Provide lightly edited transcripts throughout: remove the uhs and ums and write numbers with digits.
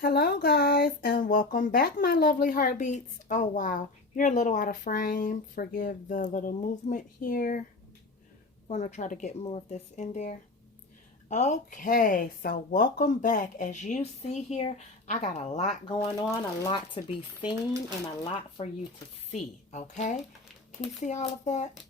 Hello guys and welcome back my lovely heartbeats. Oh wow, you're a little out of frame. Forgive the little movement here. I'm going to try to get more of this in there. Okay, so welcome back. As you see here, I got a lot going on, a lot to be seen, and a lot for you to see. Okay, can you see all of that?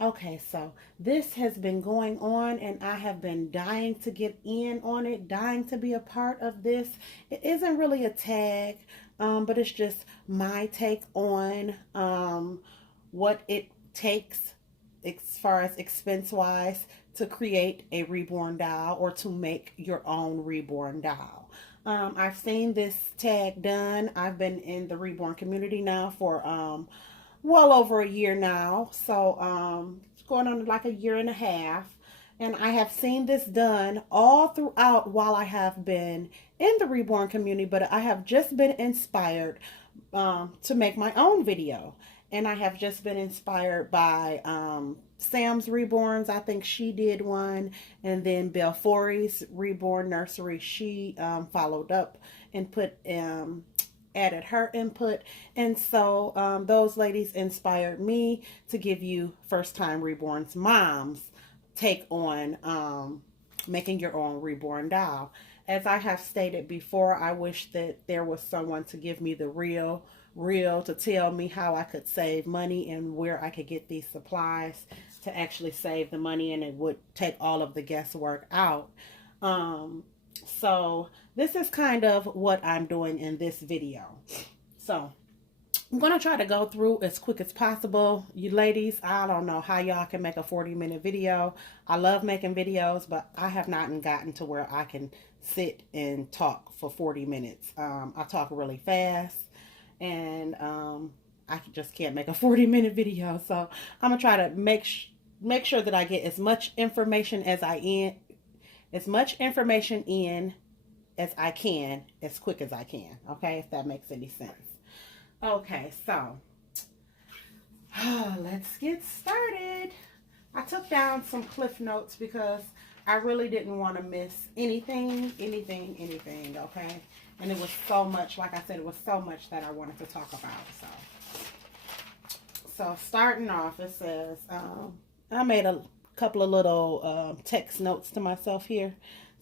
Okay, so this has been going on and I have been dying to get in on it, dying to be a part of this. It isn't really a tag, but it's just my take on what it takes as far as expense wise to create a reborn doll or to make your own reborn doll. I've seen this tag done. I've been in the reborn community now for well over a year now. So it's going on like a year and a half. And I have seen this done all throughout while I have been in the reborn community, but I have just been inspired to make my own video. And I have just been inspired by Sam's Reborns. I think she did one. And then Belfori's Reborn Nursery, she followed up and put added her input. And so those ladies inspired me to give you first time reborns moms take on making your own reborn doll. As I have stated before, I wish that there was someone to give me the real to tell me how I could save money and where I could get these supplies to actually save the money, and it would take all of the guesswork out. So this is kind of what I'm doing in this video. So I'm going to try to go through as quick as possible. You ladies, I don't know how y'all can make a 40-minute video. I love making videos, but I have not gotten to where I can sit and talk for 40 minutes. I talk really fast, and I just can't make a 40-minute video. So I'm going to try to make sure that I get as much information as I can as quick as I can. Okay, if that makes any sense. Okay, so let's get started. I took down some cliff notes because I really didn't want to miss anything, okay? And it was so much, like I said, it was so much that I wanted to talk about. So starting off, it says, I made a couple of little text notes to myself here.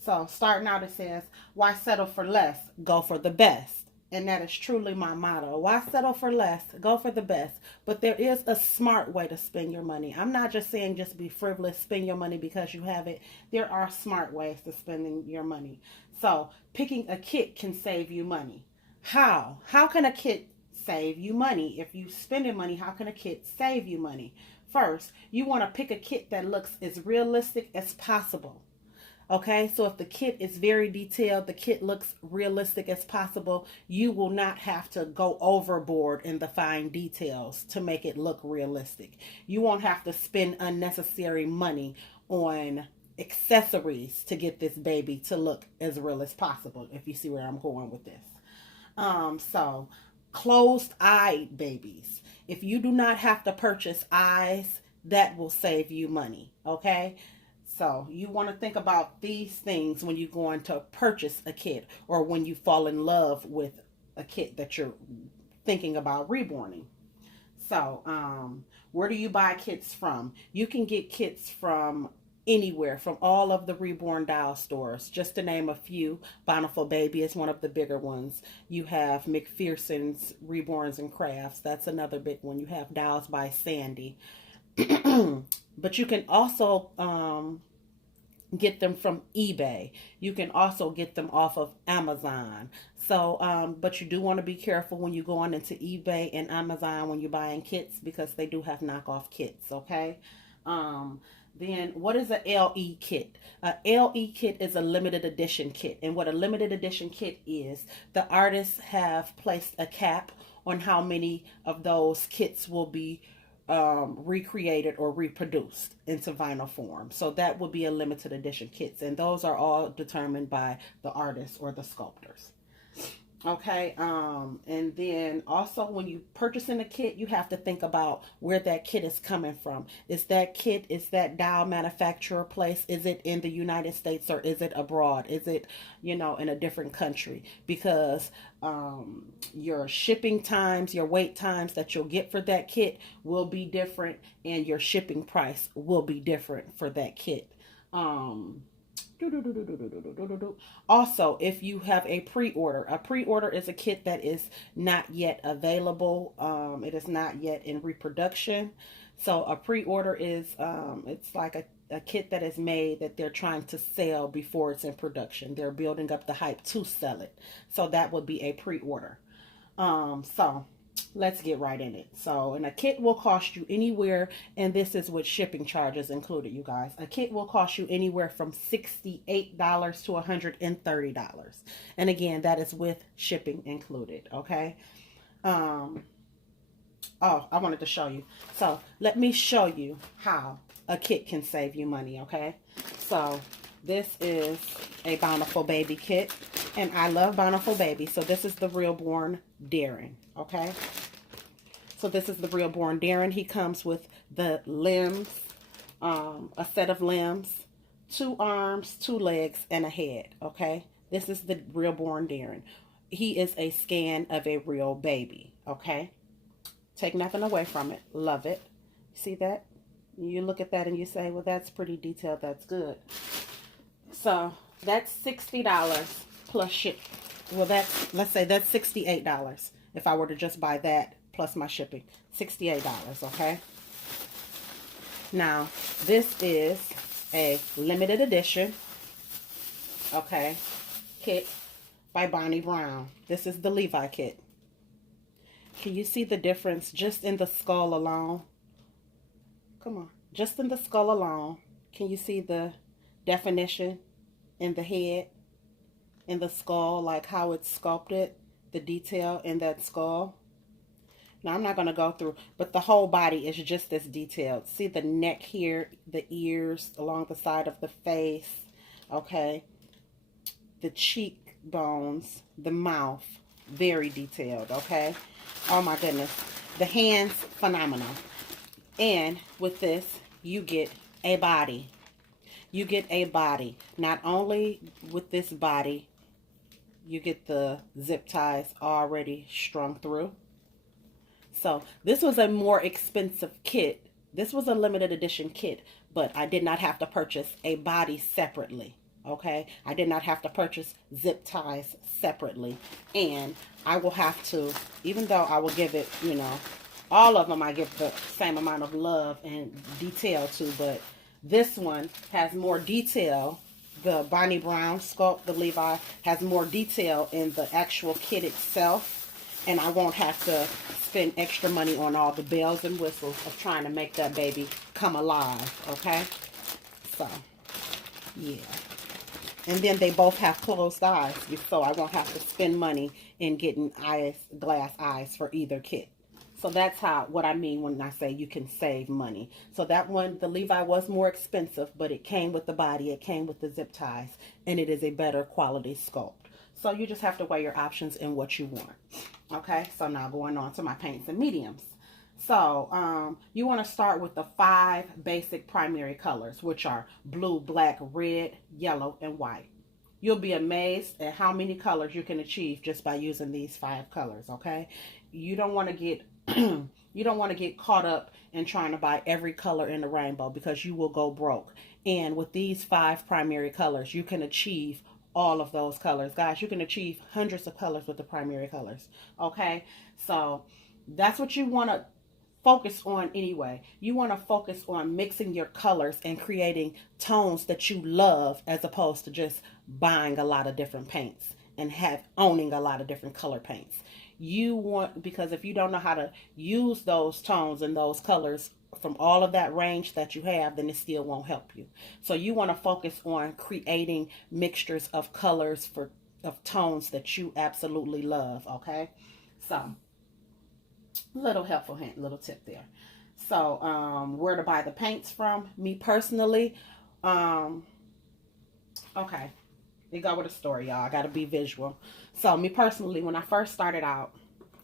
So starting out, it says, why settle for less? Go for the best. And that is truly my motto. Why settle for less? Go for the best. But there is a smart way to spend your money. I'm not just saying just be frivolous, spend your money because you have it. There are smart ways to spending your money. So picking a kit can save you money. How? How can a kit save you money? If you spending money, how can a kit save you money? First, you want to pick a kit that looks as realistic as possible. Okay, so if the kit is very detailed, the kit looks realistic as possible, you will not have to go overboard in the fine details to make it look realistic. You won't have to spend unnecessary money on accessories to get this baby to look as real as possible, if you see where I'm going with this. So closed-eyed babies. If you do not have to purchase eyes, that will save you money, okay? So you want to think about these things when you're going to purchase a kit or when you fall in love with a kit that you're thinking about reborning. So where do you buy kits from? You can get kits from anywhere, from all of the reborn doll stores. Just to name a few, Bountiful Baby is one of the bigger ones. You have McPherson's Reborns and Crafts. That's another big one. You have Dolls by Sandy. But you can also get them from eBay. You can also get them off of Amazon. So, but you do want to be careful when you go on into eBay and Amazon when you're buying kits, because they do have knockoff kits, okay? Then what is a LE kit? A LE kit is a limited edition kit. And what a limited edition kit is, the artists have placed a cap on how many of those kits will be recreated or reproduced into vinyl form. So that would be a limited edition kits, and those are all determined by the artists or the sculptors. Okay, and then also when you purchasing a kit, you have to think about where that kit is coming from. Is that dial manufacturer place? Is it in the United States or is it abroad? Is it, in a different country? Because your shipping times, your wait times that you'll get for that kit will be different, and your shipping price will be different for that kit. Um, Also, if you have a pre-order is a kit that is not yet available. It is not yet in reproduction. So a pre-order is it's like a kit that is made that they're trying to sell before it's in production. They're building up the hype to sell it. So that would be a pre-order. So let's get right in it. So, and a kit will cost you anywhere, and this is with shipping charges included, you guys. A kit will cost you anywhere from $68 to $130. And again, that is with shipping included, okay? Oh, I wanted to show you. So, let me show you how a kit can save you money, okay? So, this is a Bountiful Baby kit, and I love Bountiful Baby. So this is the Reborn Daring, okay? So this is the Reborn Daring. He comes with the limbs, a set of limbs, 2 arms, 2 legs, and a head, okay? This is the Reborn Daring. He is a scan of a real baby, okay? Take nothing away from it. Love it. See that? You look at that and you say, well, that's pretty detailed. That's good. So that's $60 plus ship. Well, let's say that's $68 if I were to just buy that plus my shipping. $68, okay? Now, this is a limited edition, okay, kit by Bonnie Brown. This is the Levi kit. Can you see the difference just in the skull alone? Come on. Just in the skull alone. Can you see the definition in the head, in the skull, like how it's sculpted, the detail in that skull? Now, I'm not going to go through, but the whole body is just as detailed. See the neck here, the ears along the side of the face, okay? The cheekbones, the mouth, very detailed, okay? Oh my goodness. The hands, phenomenal. And with this, you get a body. You get a body. Not only with this body, you get the zip ties already strung through. So this was a more expensive kit. This was a limited edition kit, but I did not have to purchase a body separately. Okay, I did not have to purchase zip ties separately, and I will have to, even though I will give it, all of them I give the same amount of love and detail to, but this one has more detail. The Bonnie Brown sculpt, the Levi, has more detail in the actual kit itself, and I won't have to spend extra money on all the bells and whistles of trying to make that baby come alive, okay? So, yeah. And then they both have closed eyes, so I won't have to spend money in getting glass eyes for either kit. So that's what I mean when I say you can save money. So that one, the Levi was more expensive, but it came with the body, it came with the zip ties, and it is a better quality sculpt. So you just have to weigh your options and what you want. Okay, so now going on to my paints and mediums. So you want to start with the 5 basic primary colors, which are blue, black, red, yellow, and white. You'll be amazed at how many colors you can achieve just by using these 5 colors, okay? You don't want to get you don't want to get caught up in trying to buy every color in the rainbow, because you will go broke. And with these 5 primary colors, you can achieve all of those colors. Guys, you can achieve hundreds of colors with the primary colors, okay? So that's what you want to focus on anyway. You want to focus on mixing your colors and creating tones that you love, as opposed to just buying a lot of different paints and owning a lot of different color paints. Because if you don't know how to use those tones and those colors from all of that range that you have, then it still won't help you. So you want to focus on creating mixtures of colors of tones that you absolutely love, okay? So little helpful hint, little tip there. So where to buy the paints from? Me personally, okay, It go with a story, y'all. I got to be visual. So me personally, when I first started out,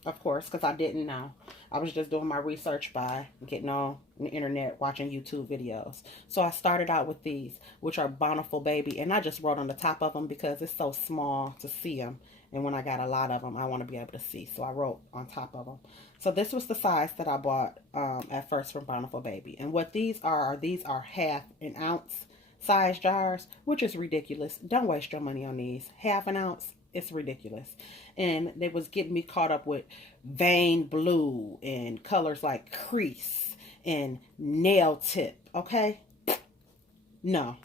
of course, because I didn't know. I was just doing my research by getting on the internet, watching YouTube videos. So I started out with these, which are Bountiful Baby. And I just wrote on the top of them because it's so small to see them. And when I got a lot of them, I want to be able to see. So I wrote on top of them. So this was the size that I bought at first from Bountiful Baby. And what these are half an ounce size jars, which is ridiculous. Don't waste your money on these. Half an ounce, it's ridiculous. And they was getting me caught up with vein blue and colors like crease and nail tip. Okay? No.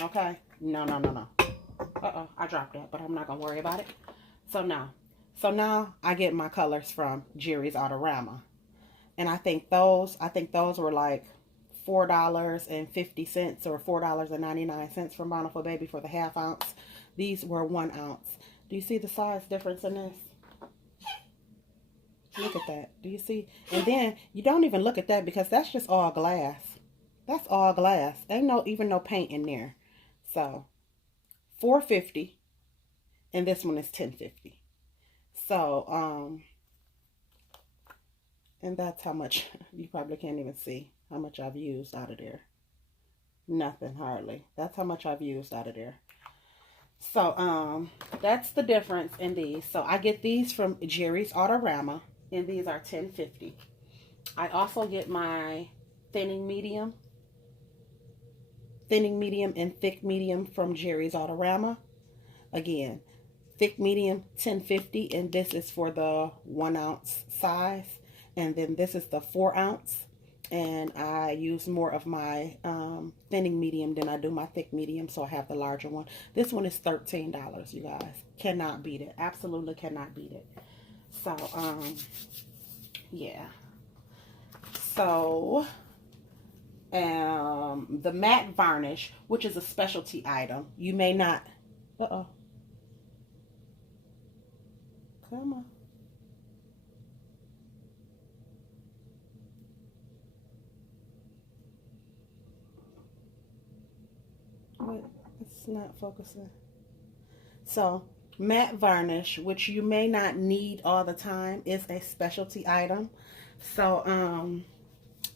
Okay? No. Uh-oh, I dropped that, but I'm not going to worry about it. So now I get my colors from Jerry's Autorama. And I think those were like $4.50 or $4.99 from Bountiful Baby for the half ounce. These were 1 ounce. Do you see the size difference in this? Look at that. Do you see? And then you don't even look at that because that's just all glass. That's all glass. Ain't even no paint in there. So $4.50 and this one is $10.50. So and that's how much. You probably can't even see how much I've used out of there. Nothing, hardly. That's how much I've used out of there. So that's the difference in these. So I get these from Jerry's Autorama, and these are $10.50. I also get my thinning medium and thick medium from Jerry's Autorama. Again, thick medium $10.50, and this is for the 1 ounce size. And then this is the 4 ounce. And I use more of my thinning medium than I do my thick medium, so I have the larger one. This one is $13, you guys. Cannot beat it. Absolutely cannot beat it. So, yeah. So, the matte varnish, which is a specialty item. You may not... Uh-oh. Come on. Wait, it's not focusing. So, matte varnish, which you may not need all the time, is a specialty item. So,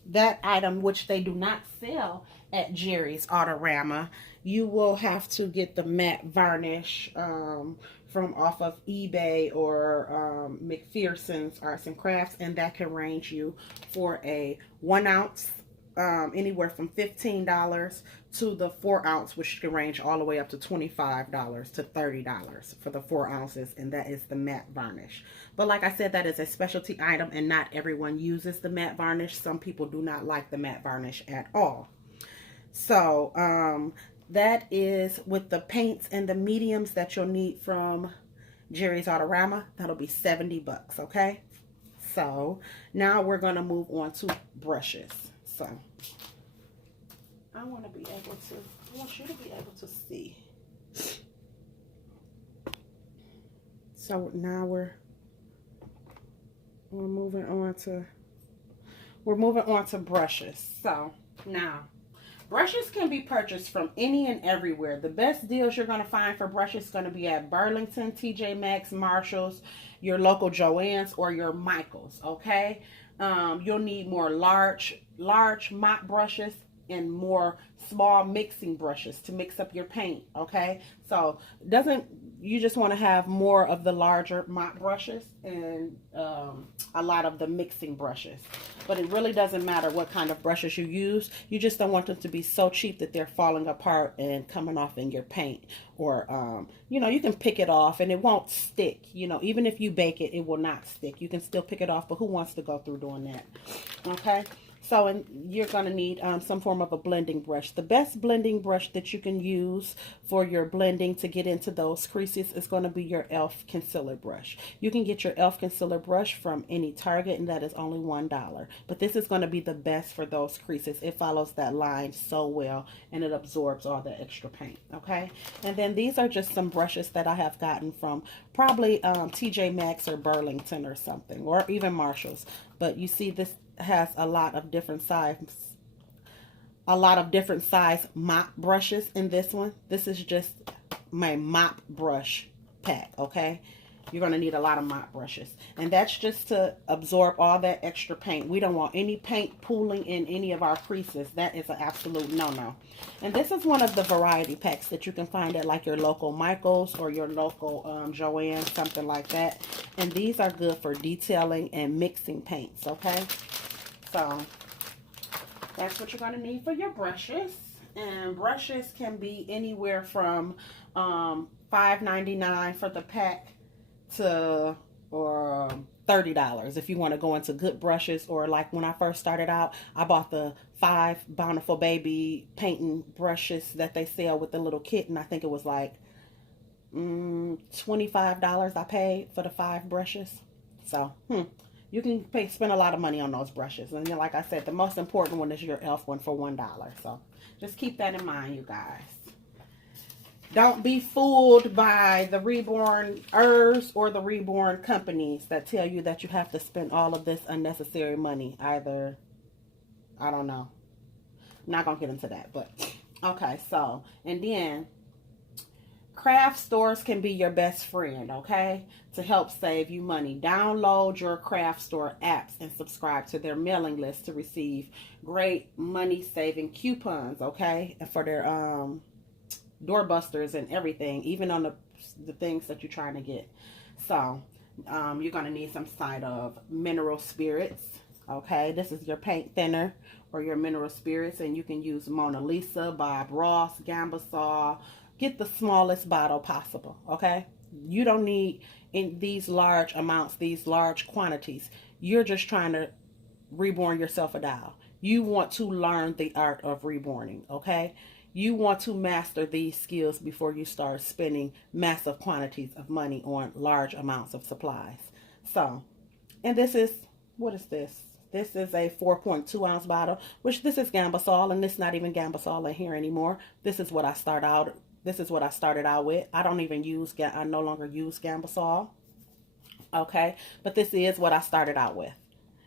that item, which they do not sell at Jerry's Autorama, you will have to get the matte varnish from off of eBay or McPherson's Arts and Crafts, and that can range you for a 1 ounce anywhere from $15 to the 4 ounce, which can range all the way up to $25 to $30 for the 4 ounces, and that is the matte varnish. But like I said, that is a specialty item, and not everyone uses the matte varnish. Some people do not like the matte varnish at all. So that is with the paints and the mediums that you'll need from Jerry's Autorama. That'll be 70 bucks, okay? So now we're going to move on to brushes. So I want you to be able to see. So now we're moving on to brushes. So now brushes can be purchased from any and everywhere. The best deals you're going to find for brushes is going to be at Burlington, TJ Maxx, Marshalls, your local Joann's, or your Michaels, okay? You'll need more large mop brushes and more small mixing brushes to mix up your paint, okay? So you just want to have more of the larger mop brushes and a lot of the mixing brushes. But it really doesn't matter what kind of brushes you use. You just don't want them to be so cheap that they're falling apart and coming off in your paint. Or, you can pick it off and it won't stick. Even if you bake it, it will not stick. You can still pick it off, but who wants to go through doing that? Okay? So you're going to need some form of a blending brush. The best blending brush that you can use for your blending to get into those creases is going to be your e.l.f. concealer brush. You can get your e.l.f. concealer brush from any Target, and that is only $1. But this is going to be the best for those creases. It follows that line so well, and it absorbs all the extra paint, okay? And then these are just some brushes that I have gotten from probably TJ Maxx or Burlington or something, or even Marshalls. But you see this has a lot of different size mop brushes in this one. This is just my mop brush pack, okay? You're going to need a lot of mop brushes. And that's just to absorb all that extra paint. We don't want any paint pooling in any of our creases. That is an absolute no-no. And this is one of the variety packs that you can find at like your local Michael's or your local Joann, something like that. And these are good for detailing and mixing paints, okay? So that's what you're going to need for your brushes. And brushes can be anywhere from $5.99 for the pack to or $30 if you want to go into good brushes. Or like when I first started out, I bought the 5 Bountiful Baby painting brushes that they sell with the little kit, and I think it was like $25 I paid for the 5 brushes. So you can spend a lot of money on those brushes. And then, like I said, the most important one is your e.l.f. one for $1. So just keep that in mind, you guys. Don't be fooled by the Reborners or the Reborn companies that tell you that you have to spend all of this unnecessary money. Either, I don't know. I'm not going to get into that, but okay. So, and then craft stores can be your best friend, okay? To help save you money. Download your craft store apps and subscribe to their mailing list to receive great money-saving coupons, okay? And for their doorbusters and everything, even on the things that you're trying to get. So you're going to need some side of mineral spirits, okay? This is your paint thinner or your mineral spirits, and you can use Mona Lisa, Bob Ross, Gambasol. Get the smallest bottle possible, okay? You don't need in these large amounts, these large quantities. You're just trying to reborn yourself a doll. You want to learn the art of reborning, okay? You want to master these skills before you start spending massive quantities of money on large amounts of supplies. So, and this is, what is this? This is a 4.2 ounce bottle, which this is Gambasol, and this is not even Gambasol in here anymore. This is what I started out with. I don't even use, I no longer use Gambasol. Okay, but this is what I started out with.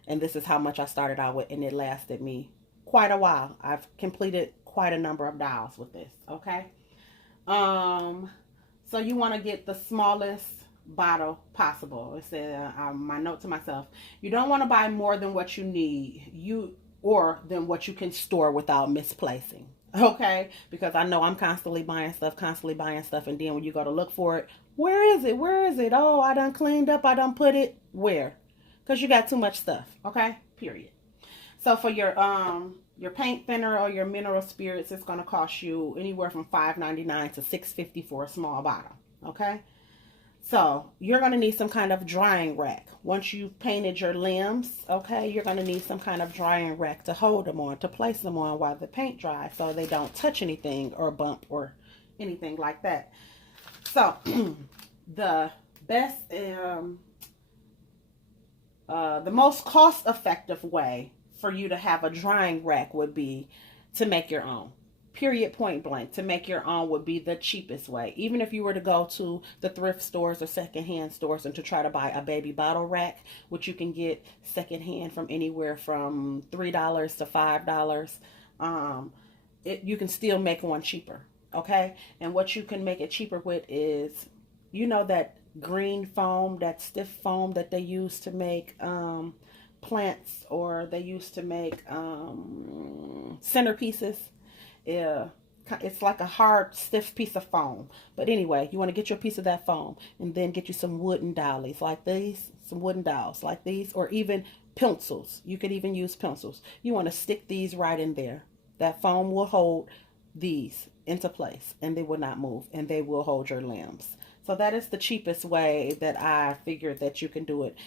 And this is how much I started out with, and it lasted me quite a while. I've completed quite a number of dolls with this, okay? So you want to get the smallest bottle possible. It said, my note to myself, you don't want to buy more than what you need, or than what you can store without misplacing, okay? Because I know I'm constantly buying stuff, and then when you go to look for it, where is it? Oh, I done cleaned up, I done put it where? Because you got too much stuff, okay? Period. So for your paint thinner or your mineral spirits, it's going to cost you anywhere from $5.99 to $6.50 for a small bottle, okay? So you're going to need some kind of drying rack. Once you've painted your limbs, okay, you're going to need some kind of drying rack to hold them on, to place them on while the paint dries so they don't touch anything or bump or anything like that. So the best, the most cost-effective way for you to have a drying rack would be to make your own. Period, point blank. To make your own would be the cheapest way. Even if you were to go to the thrift stores or secondhand stores and to try to buy a baby bottle rack, which you can get secondhand from anywhere from $3 to $5, you can still make one cheaper, okay? And what you can make it cheaper with is, you know, that green foam, that stiff foam that they use to make plants, or they used to make centerpieces. Yeah, it's like a hard, stiff piece of foam. But anyway, you want to get your piece of that foam and then get you some wooden dollies like these, some wooden dolls like these, or even pencils. You could even use pencils. You want to stick these right in there. That foam will hold these into place, and they will not move, and they will hold your limbs. So that is the cheapest way that I figured that you can do it.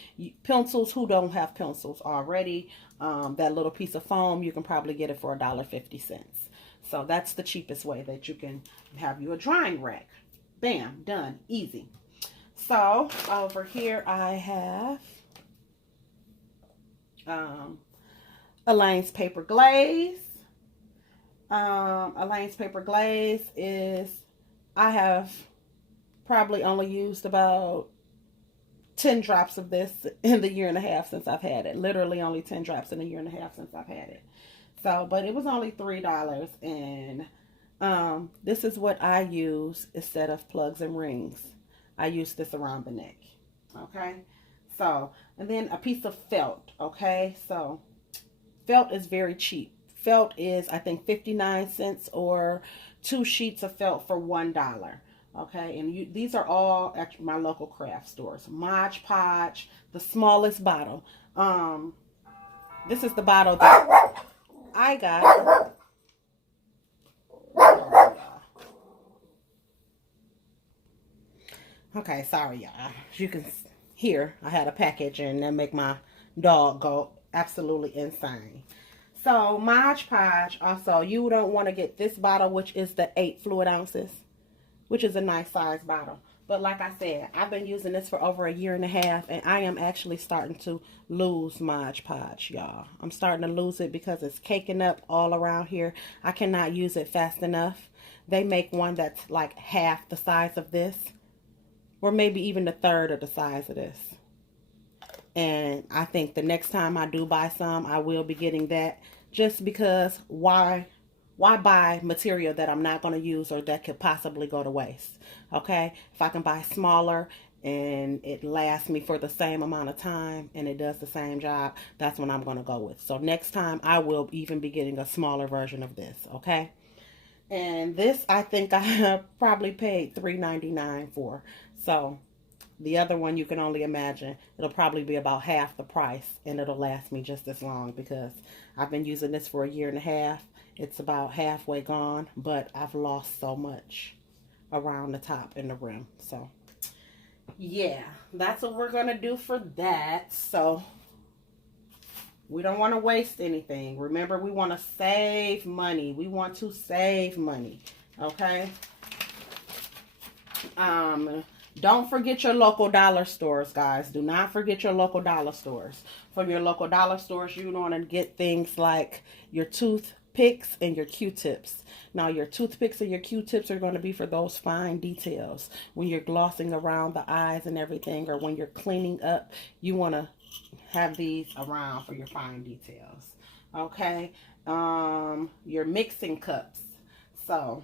Pencils, who don't have pencils already, that little piece of foam, you can probably get it for $1.50. So that's the cheapest way that you can have you a drying rack. Bam, done, easy. So over here I have Elaine's Paper Glaze. Elaine's Paper Glaze is, I have probably only used about 10 drops of this in the year and a half since I've had it. Literally only 10 drops in a year and a half since I've had it. So, but it was only $3, and This is what I use instead of plugs and rings. I use this around the neck. Okay. So, and then a piece of felt. Okay. So, felt is very cheap. Felt is, I think, 59 cents or 2 sheets of felt for $1. Okay. And these are all at my local craft stores. Mod Podge, the smallest bottle. This is the bottle that I got. Okay, sorry, y'all. As you can hear, I had a package and that make my dog go absolutely insane. So, Mod Podge, also, you don't want to get this bottle, which is the 8 fluid ounces, which is a nice size bottle. But like I said, I've been using this for over a year and a half, and I am actually starting to lose Mod Podge, y'all. I'm starting to lose it because it's caking up all around here. I cannot use it fast enough. They make one that's like half the size of this, or maybe even a third of the size of this. And I think the next time I do buy some, I will be getting that, just because why buy material that I'm not going to use or that could possibly go to waste? Okay, if I can buy smaller and it lasts me for the same amount of time and it does the same job, that's what I'm going to go with. So next time I will even be getting a smaller version of this. Okay. And this, I think I probably paid $3.99 for. So the other one, you can only imagine, it'll probably be about half the price, and it'll last me just as long because I've been using this for a year and a half. It's about halfway gone, but I've lost so much around the top and the rim. So yeah, that's what we're going to do for that. So we don't want to waste anything. Remember, we want to save money. We want to save money. Okay. Don't forget your local dollar stores, guys. Do not forget your local dollar stores. From your local dollar stores, you want to get things like your toothpicks and your Q-tips. Now, your toothpicks and your Q-tips are going to be for those fine details. When you're glossing around the eyes and everything, or when you're cleaning up, you want to have these around for your fine details. Okay. Your mixing cups. So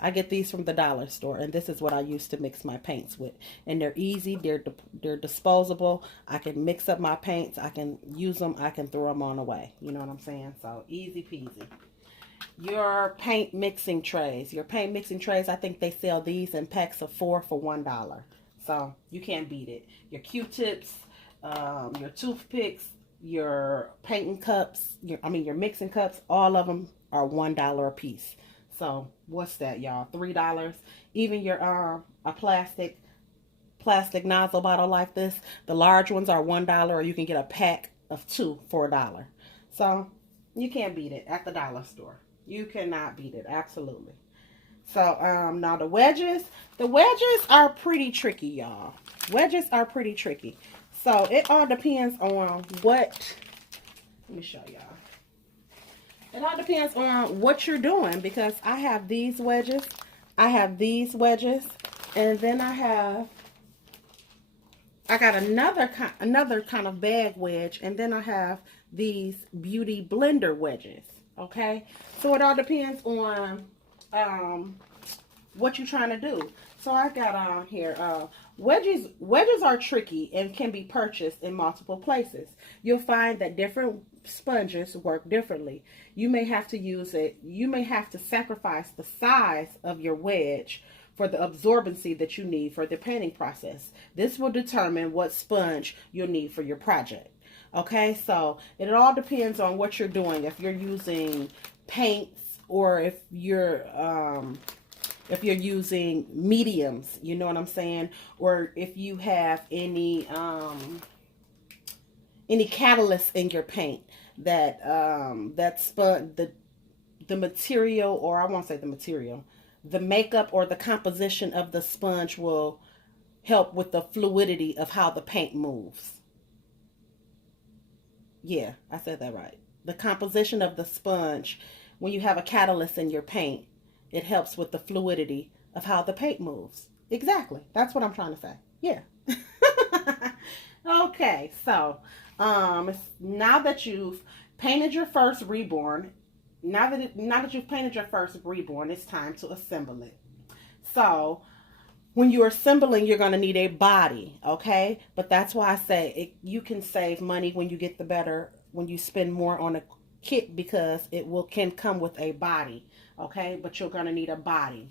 I get these from the dollar store, and this is what I use to mix my paints with. And they're easy. They're disposable. I can mix up my paints. I can use them. I can throw them on away. You know what I'm saying? So easy peasy. Your paint mixing trays. Your paint mixing trays, I think they sell these in packs of 4 for $1. So you can't beat it. Your Q-tips, your toothpicks, your painting cups, your mixing cups, all of them are $1 a piece. So what's that, y'all? $3. Even your a plastic nozzle bottle like this, the large ones are $1, or you can get a pack of 2 for $1. So you can't beat it at the dollar store. You cannot beat it, absolutely. So now the wedges are pretty tricky, y'all. Wedges are pretty tricky. So it all depends on what. Let me show y'all. It all depends on what you're doing, because I have these wedges, I have these wedges, and then I got another kind of bag wedge, and then I have these beauty blender wedges. Okay, so it all depends on what you're trying to do. So I got on here wedges are tricky and can be purchased in multiple places. You'll find that different sponges work differently. You may have to sacrifice the size of your wedge for the absorbency that you need for the painting process. This will determine what sponge you'll need for your project. Okay, so it all depends on what you're doing. If you're using paints, or if you're using mediums, you know what I'm saying, or if you have any catalyst in your paint that the material, or I won't say the material, the makeup or the composition of the sponge will help with the fluidity of how the paint moves. Yeah, I said that right. The composition of the sponge, when you have a catalyst in your paint, it helps with the fluidity of how the paint moves. Exactly. That's what I'm trying to say. Yeah. Okay, so now that you've painted your first Reborn, now that you've painted your first Reborn, it's time to assemble it. So when you're assembling, you're going to need a body, okay? But that's why I say you can save money when you get when you spend more on a kit, because can come with a body, okay? But you're going to need a body.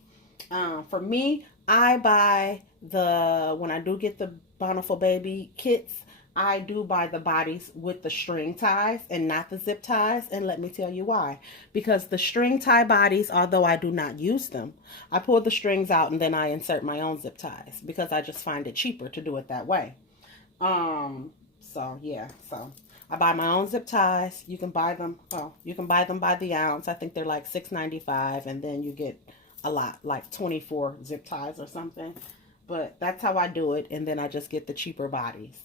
For me, when I do get the Bountiful Baby kits, I do buy the bodies with the string ties and not the zip ties. And let me tell you why. Because the string tie bodies, although I do not use them, I pull the strings out and then I insert my own zip ties because I just find it cheaper to do it that way. So yeah, so I buy my own zip ties. You can buy them, by the ounce. I think they're like $6.95, and then you get a lot, like 24 zip ties or something. But that's how I do it, and then I just get the cheaper bodies.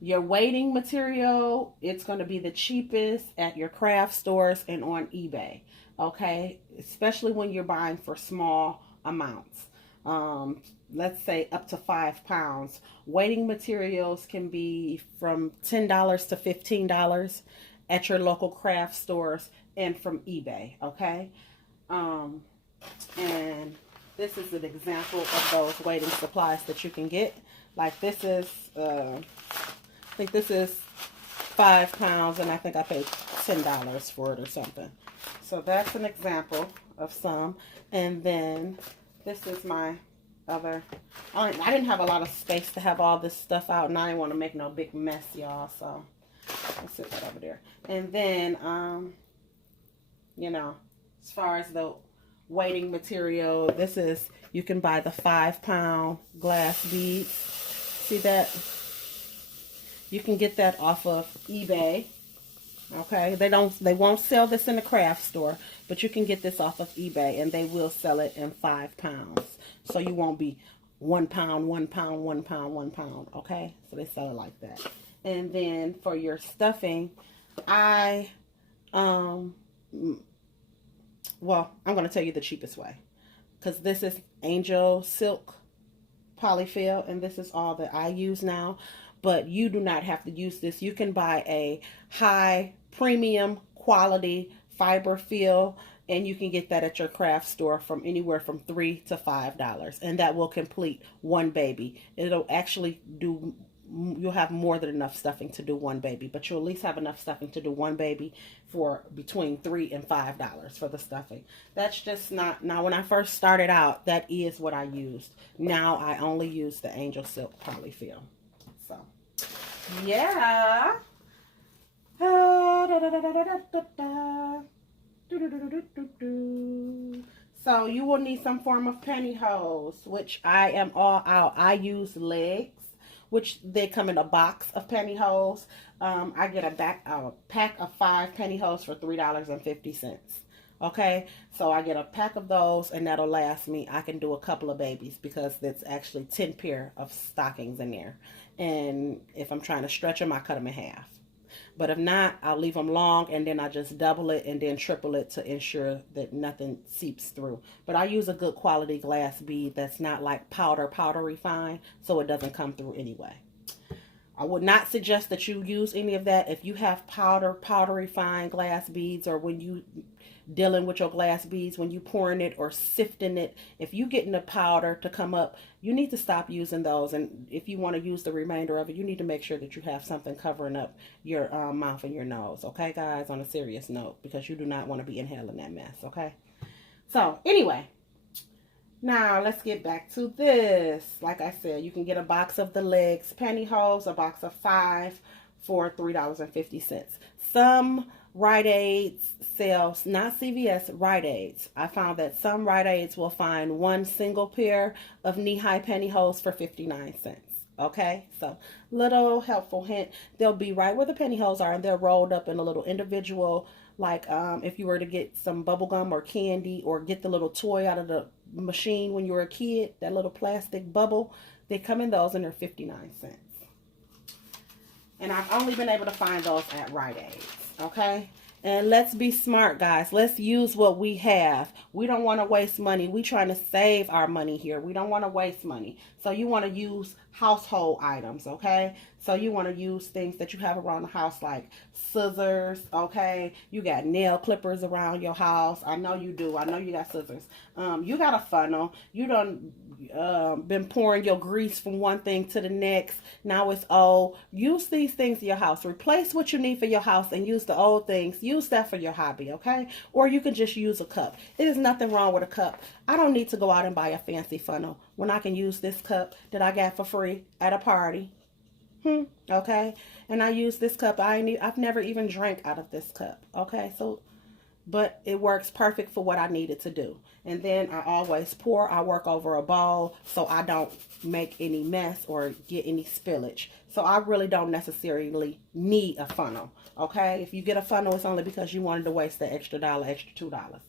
Your weighting material, it's going to be the cheapest at your craft stores and on eBay, okay? Especially when you're buying for small amounts. Let's say up to 5 pounds. Weighting materials can be from $10 to $15 at your local craft stores and from eBay, okay? And this is an example of those weighting supplies that you can get. Like this is, I think this is 5 pounds, and I think I paid $10 for it or something. So that's an example of some. And then this is my other, I didn't have a lot of space to have all this stuff out, and I didn't want to make no big mess, y'all. So let's sit that over there. And then, as far as the weighting material, you can buy the 5 pound glass beads. See that? You can get that off of eBay. Okay, they won't sell this in the craft store, but you can get this off of eBay, and they will sell it in 5 pounds. So you won't be 1 pound, 1 pound, 1 pound, 1 pound. Okay, so they sell it like that. And then for your stuffing, I'm going to tell you the cheapest way, because this is Angel Silk Polyfill, and this is all that I use now. But you do not have to use this. You can buy a high premium quality fiber fill, and you can get that at your craft store from anywhere from $3 to $5, and that will complete one baby. It'll actually you'll have more than enough stuffing to do one baby, but you'll at least have enough stuffing to do one baby for between $3 and $5 for the stuffing. That's just not, now when I first started out, that is what I used. Now I only use the Angel Silk Polyfill. So yeah. So you will need some form of pantyhose, which I am all out. I use legs, which they come in a box of pantyhose. I get a pack of 5 pantyhose for $3.50. Okay, so I get a pack of those, and that'll last me. I can do a couple of babies because that's actually 10 pair of stockings in there. And if I'm trying to stretch them, I cut them in half. But if not, I'll leave them long, and then I just double it and then triple it to ensure that nothing seeps through. But I use a good quality glass bead that's not like powdery fine, so it doesn't come through anyway. I would not suggest that you use any of that. If you have powdery fine glass beads, or when you dealing with your glass beads, when you pouring it or sifting it, if you getting the powder to come up, you need to stop using those. And if you want to use the remainder of it, you need to make sure that you have something covering up your mouth and your nose. Okay, guys, on a serious note, because you do not want to be inhaling that mess. Okay, so anyway, now let's get back to this. Like I said, you can get a box of the legs pantyhose, a box of 5 for $3.50. Some Rite Aids sells, not CVS, Rite Aids. I found that some Rite Aids will find one single pair of knee-high pantyhose for 59 cents. Okay, so little helpful hint. They'll be right where the pantyhose are, and they're rolled up in a little individual, like if you were to get some bubble gum or candy, or get the little toy out of the machine when you were a kid, that little plastic bubble, they come in those, and they're 59 cents. And I've only been able to find those at Rite Aids. Okay, And let's be smart, guys. Let's use what we have. We don't want to waste money. We trying to save our money here. We don't want to waste money. So you want to use household items, okay? So you want to use things that you have around the house like scissors, okay? You got nail clippers around your house. I know you do. I know you got scissors. You got a funnel. You done been pouring your grease from one thing to the next. Now it's old. Use these things in your house. Replace what you need for your house and use the old things. Use that for your hobby, okay? Or you can just use a cup. There's nothing wrong with a cup. I don't need to go out and buy a fancy funnel when I can use this cup that I got for free at a party. Okay? And I use this cup. I've never even drank out of this cup. Okay? So, but it works perfect for what I needed to do. And then I always pour. I work over a bowl so I don't make any mess or get any spillage. So I really don't necessarily need a funnel. Okay? If you get a funnel, it's only because you wanted to waste the extra $2.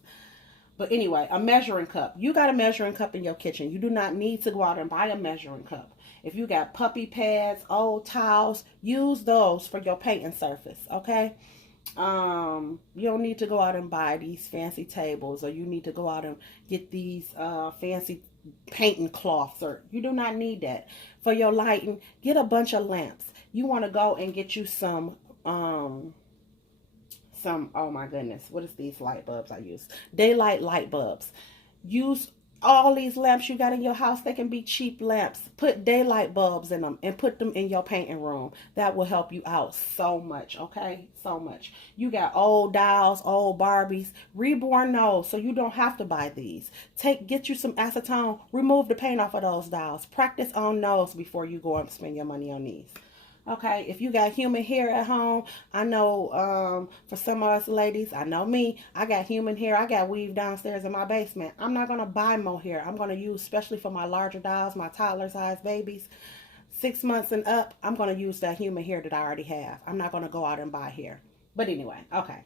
But anyway, a measuring cup. You got a measuring cup in your kitchen. You do not need to go out and buy a measuring cup. If you got puppy pads, old towels, use those for your painting surface, okay? You don't need to go out and buy these fancy tables, or you need to go out and get these fancy painting cloths, or you do not need that. For your lighting, get a bunch of lamps. You want to go and get you some, oh my goodness, what is these light bulbs I use? Daylight light bulbs. Use all these lamps you got in your house. They can be cheap lamps. Put daylight bulbs in them and put them in your painting room. That will help you out so much, okay? So much. You got old dolls, old Barbies. Reborn those so you don't have to buy these. Get you some acetone. Remove the paint off of those dolls. Practice on those before you go and spend your money on these. Okay, if you got human hair at home, I know for some of us ladies, I know me, I got human hair. I got weave downstairs in my basement. I'm not going to buy more hair. I'm going to use, especially for my larger dolls, my toddler-sized babies, 6 months and up, I'm going to use that human hair that I already have. I'm not going to go out and buy hair. But anyway, okay.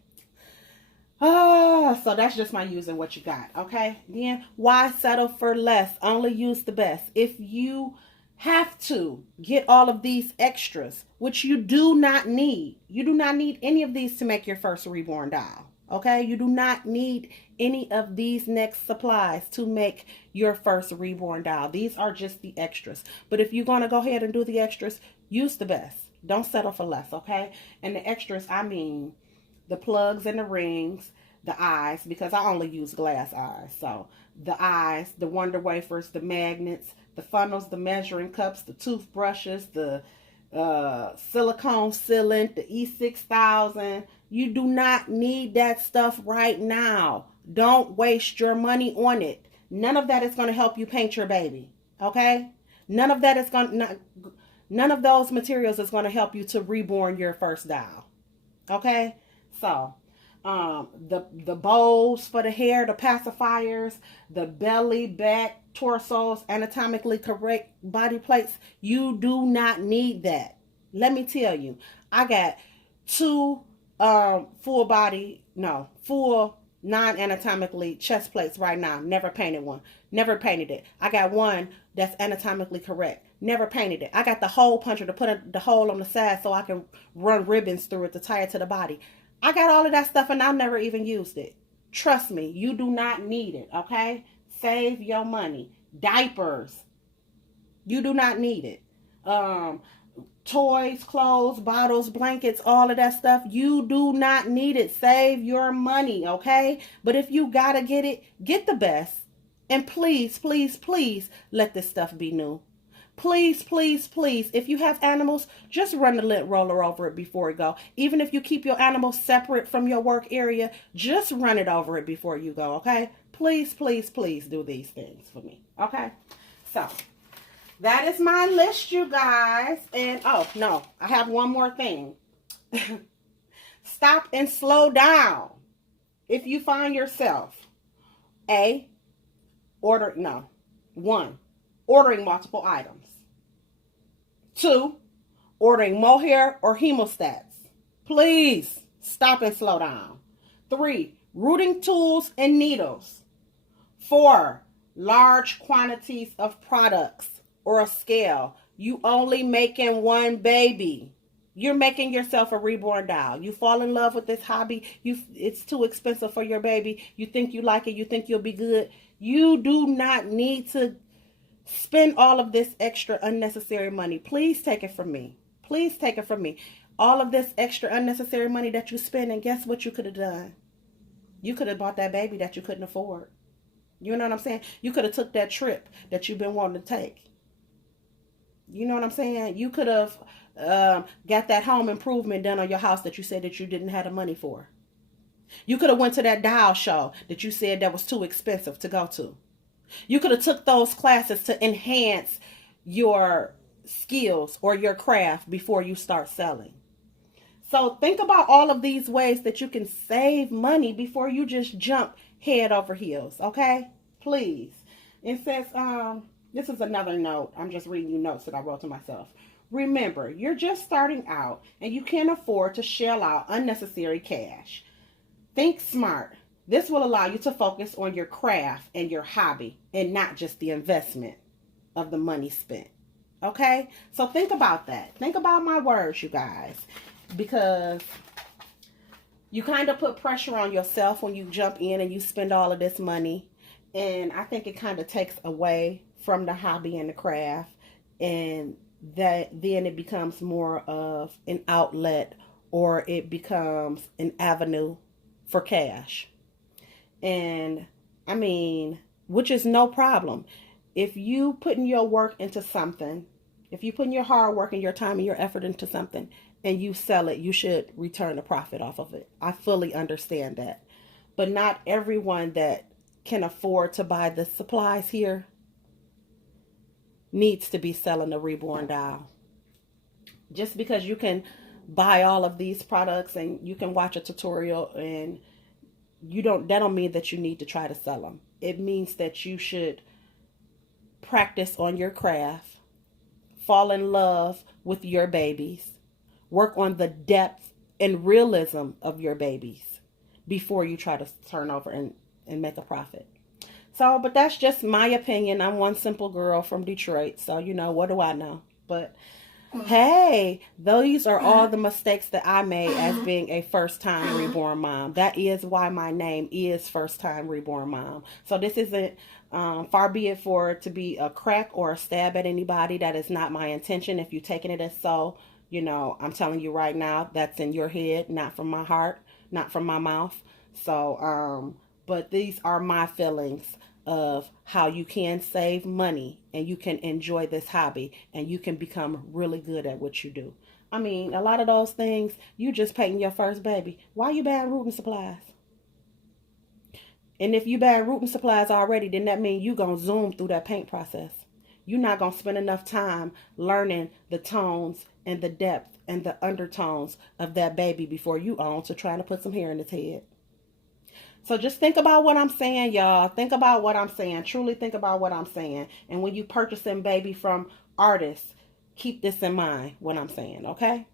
So that's just my using what you got, okay? Then, why settle for less? Only use the best. If you have to get all of these extras, which you do not need. You do not need any of these to make your first reborn doll. Okay? You do not need any of these next supplies to make your first reborn doll. These are just the extras. But if you're going to go ahead and do the extras, use the best. Don't settle for less, okay? And the extras, I mean the plugs and the rings, the eyes, because I only use glass eyes. So the eyes, the Wonder Wafers, the magnets, the funnels, the measuring cups, the toothbrushes, the silicone sealant, the E6000. You do not need that stuff right now. Don't waste your money on it. None of that is going to help you paint your baby. Okay? None of those materials is going to help you to reborn your first doll. Okay? So, the bows for the hair, the pacifiers, the belly, back, torsos, anatomically correct body plates, you do not need that. Let me tell you, I got two full non-anatomically chest plates right now. Never painted one. Never painted it. I got one that's anatomically correct. Never painted it. I got the hole puncher to put the hole on the side so I can run ribbons through it to tie it to the body. I got all of that stuff and I never even used it. Trust me, you do not need it, okay? Save your money. Diapers. You do not need it. Toys, clothes, bottles, blankets, all of that stuff. You do not need it. Save your money, okay? But if you gotta get it, get the best. And please, please, please let this stuff be new. Please, please, please, if you have animals, just run the lint roller over it before you go. Even if you keep your animals separate from your work area, just run it over it before you go, okay? Please, please, please do these things for me, okay? So, that is my list, you guys. And, oh, no, I have one more thing. Stop and slow down. If you find yourself, ordering multiple items. 2, ordering mohair or hemostats. Please stop and slow down. 3, rooting tools and needles. 4, large quantities of products or a scale. You only making one baby. You're making yourself a reborn doll. You fall in love with this hobby. It's too expensive for your baby. You think you like it. You think you'll be good. You do not need to spend all of this extra unnecessary money. Please take it from me. Please take it from me. All of this extra unnecessary money that you spend, and guess what you could have done? You could have bought that baby that you couldn't afford. You know what I'm saying? You could have took that trip that you've been wanting to take. You know what I'm saying? You could have got that home improvement done on your house that you said that you didn't have the money for. You could have went to that doll show that you said that was too expensive to go to. You could have took those classes to enhance your skills or your craft before you start selling. So think about all of these ways that you can save money before you just jump head over heels, okay? Please. It says, this is another note. I'm just reading you notes that I wrote to myself. Remember, you're just starting out and you can't afford to shell out unnecessary cash. Think smart. This will allow you to focus on your craft and your hobby and not just the investment of the money spent. Okay? So think about that. Think about my words, you guys. Because you kind of put pressure on yourself when you jump in and you spend all of this money. And I think it kind of takes away from the hobby and the craft. And that then it becomes more of an outlet, or it becomes an avenue for cash. And I mean, which is no problem. If you putting your work into something, if you putting your hard work and your time and your effort into something and you sell it, you should return a profit off of it. I fully understand that. But not everyone that can afford to buy the supplies here needs to be selling a reborn doll. Just because you can buy all of these products and you can watch a tutorial and that don't mean that you need to try to sell them. It means that you should practice on your craft, fall in love with your babies, work on the depth and realism of your babies before you try to turn over and make a profit. So, but that's just my opinion. I'm one simple girl from Detroit. So, what do I know? But hey, those are all the mistakes that I made as being a first-time reborn mom. That is why my name is First-Time Reborn Mom. So this isn't, far be it for it to be a crack or a stab at anybody. That is not my intention. If you're taking it as so, I'm telling you right now, that's in your head, not from my heart, not from my mouth. So, but these are my feelings of how you can save money and you can enjoy this hobby and you can become really good at what you do. I mean, a lot of those things, you just painting your first baby. Why you buying rooting supplies? And if you buying rooting supplies already, then that means you gonna zoom through that paint process. You're not gonna spend enough time learning the tones and the depth and the undertones of that baby before you on to trying to put some hair in his head. So just think about what I'm saying, y'all. Think about what I'm saying. Truly think about what I'm saying. And when you purchasing baby from artists, keep this in mind, what I'm saying, okay?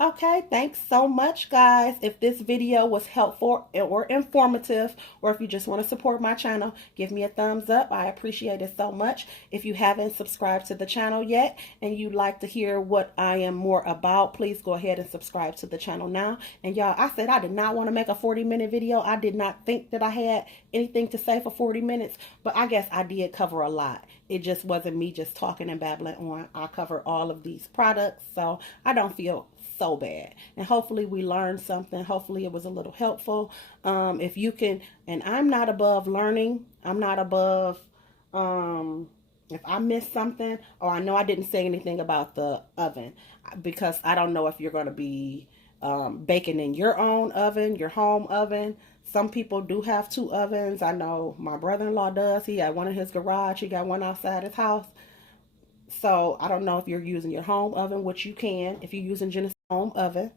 Okay, thanks so much, guys. If this video was helpful or informative, or if you just want to support my channel, give me a thumbs up. I appreciate it so much. If you haven't subscribed to the channel yet and you'd like to hear what I am more about, please go ahead and subscribe to the channel now. And y'all, I said I did not want to make a 40-minute video. I did not think that I had anything to say for 40 minutes, but I guess I did cover a lot. It just wasn't me just talking and babbling on. I cover all of these products, so I don't feel so bad. And hopefully we learned something. Hopefully it was a little helpful. If you can, and I'm not above learning. I'm not above, if I missed something, or I know I didn't say anything about the oven, because I don't know if you're going to be baking in your own oven, your home oven. Some people do have 2 ovens. I know my brother-in-law does. He got one in his garage. He got one outside his house. So I don't know if you're using your home oven, which you can if you're using Genesis home oven.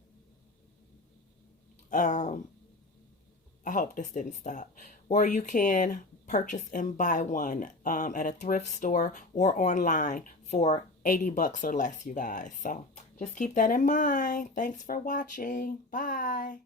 I hope this didn't stop. Or you can purchase and buy one at a thrift store or online for $80 or less, you guys. So just keep that in mind. Thanks for watching. Bye.